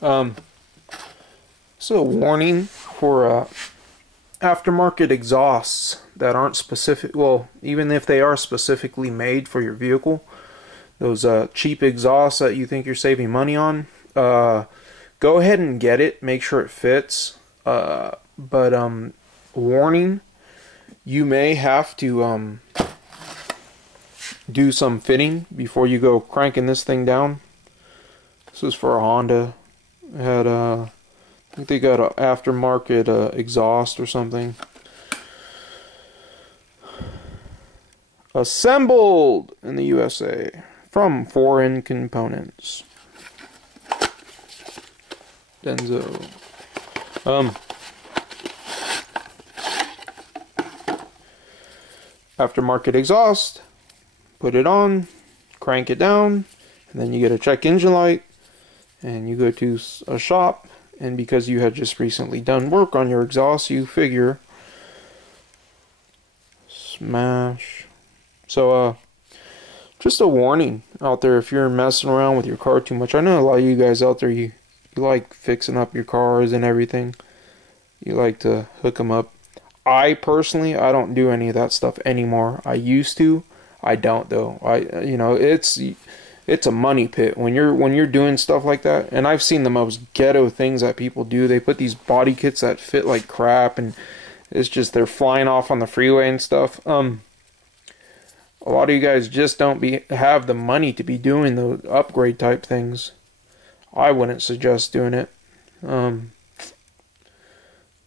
So a warning for aftermarket exhausts that aren't specific, well, even if they are specifically made for your vehicle, those cheap exhausts that you think you're saving money on, go ahead and get it, make sure it fits, but warning, you may have to do some fitting before you go cranking this thing down. This is for a Honda. It had I think they got an aftermarket exhaust or something. Assembled in the USA from foreign components. Denso. Aftermarket exhaust. Put it on, crank it down, and then you get a check engine light, and you go to a shop, and because you had just recently done work on your exhaust, you figure smash. So just a warning out there, if you're messing around with your car too much. I know a lot of you guys out there, you like fixing up your cars and everything. You like to hook them up. I personally, I don't do any of that stuff anymore. I used to. I don't though. It's a money pit when you're doing stuff like that. And I've seen the most ghetto things that people do. They put these body kits that fit like crap, and it's just they're flying off on the freeway and stuff. A lot of you guys just don't have the money to be doing those upgrade type things. I wouldn't suggest doing it.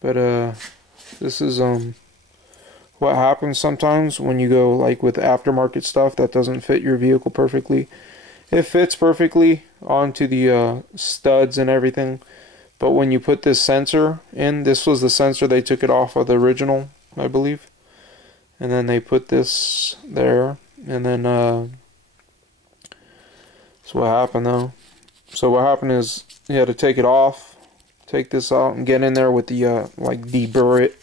This is what happens sometimes when you go like with aftermarket stuff that doesn't fit your vehicle perfectly. It fits perfectly onto the studs and everything, but when you put this sensor in, this was the sensor, they took it off of the original, I believe, and then they put this there, and then so what happened though? So what happened is you had to take it off, take this out, and get in there with the like deburr it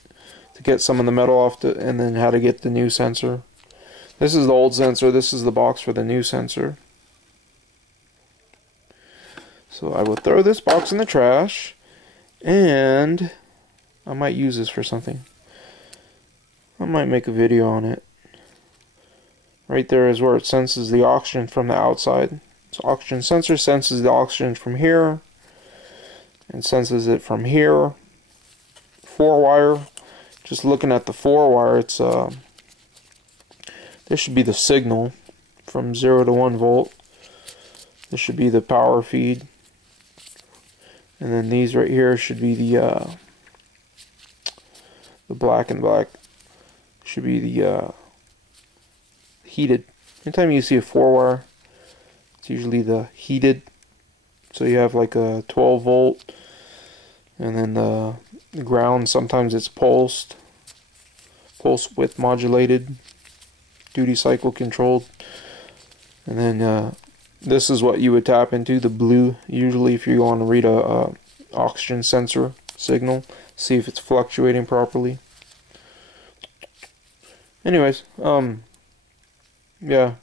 to get some of the metal off, and then how to get the new sensor. This is the old sensor, this is the box for the new sensor. So I will throw this box in the trash, and I might use this for something. I might make a video on it. Right there is where it senses the oxygen from the outside. So oxygen sensor senses the oxygen from here and senses it from here. 4-wire. Just looking at the 4-wire, it's this should be the signal from 0 to 1 volt. This should be the power feed, and then these right here should be the black and black should be the heated. Anytime you see a 4-wire, it's usually the heated. So you have like a 12 volt, and then the ground, sometimes it's pulse width modulated, duty cycle controlled, and then this is what you would tap into, the blue, usually if you want to read a oxygen sensor signal, see if it's fluctuating properly. Anyways, yeah,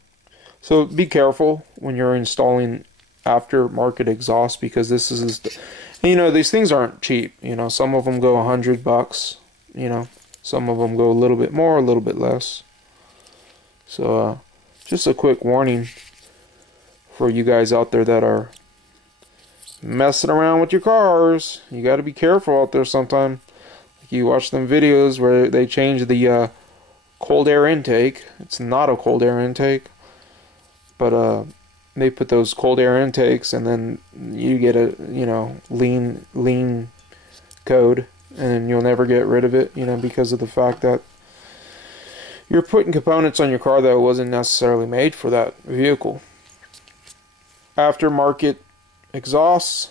so be careful when you're installing aftermarket exhaust, because this is, you know, these things aren't cheap. You know, some of them go $100, you know, some of them go a little bit more, a little bit less. So just a quick warning for you guys out there that are messing around with your cars. You got to be careful out there sometime. Like you watch them videos where they change the cold air intake. It's not a cold air intake, but they put those cold air intakes, and then you get a, you know, lean code, and then you'll never get rid of it, you know, because of the fact that you're putting components on your car that wasn't necessarily made for that vehicle. Aftermarket exhausts,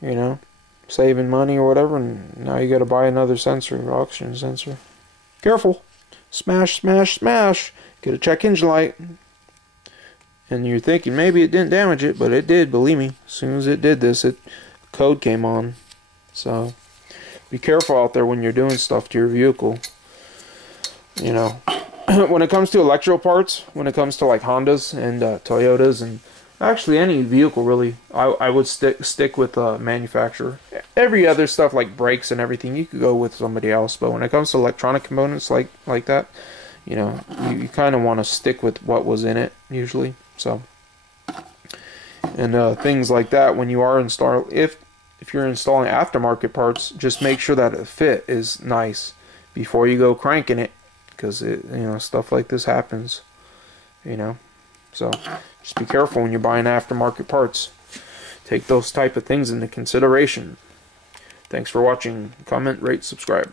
you know, saving money or whatever, and now you got to buy another sensor, oxygen sensor. Careful. Smash, smash, smash. Get a check engine light. And you're thinking maybe it didn't damage it, but it did, believe me. As soon as it did this, code came on. So be careful out there when you're doing stuff to your vehicle. You know, when it comes to electrical parts, when it comes to like Hondas and Toyotas, and Actually, any vehicle really, I would stick with manufacturer. Every other stuff like brakes and everything, you could go with somebody else. But when it comes to electronic components like that, you know, you kind of want to stick with what was in it usually. So, and things like that, when you are installing, if you're installing aftermarket parts, just make sure that the fit is nice before you go cranking it, because stuff like this happens. So just be careful when you're buying aftermarket parts. Take those type of things into consideration. Thanks for watching. Comment, rate, subscribe.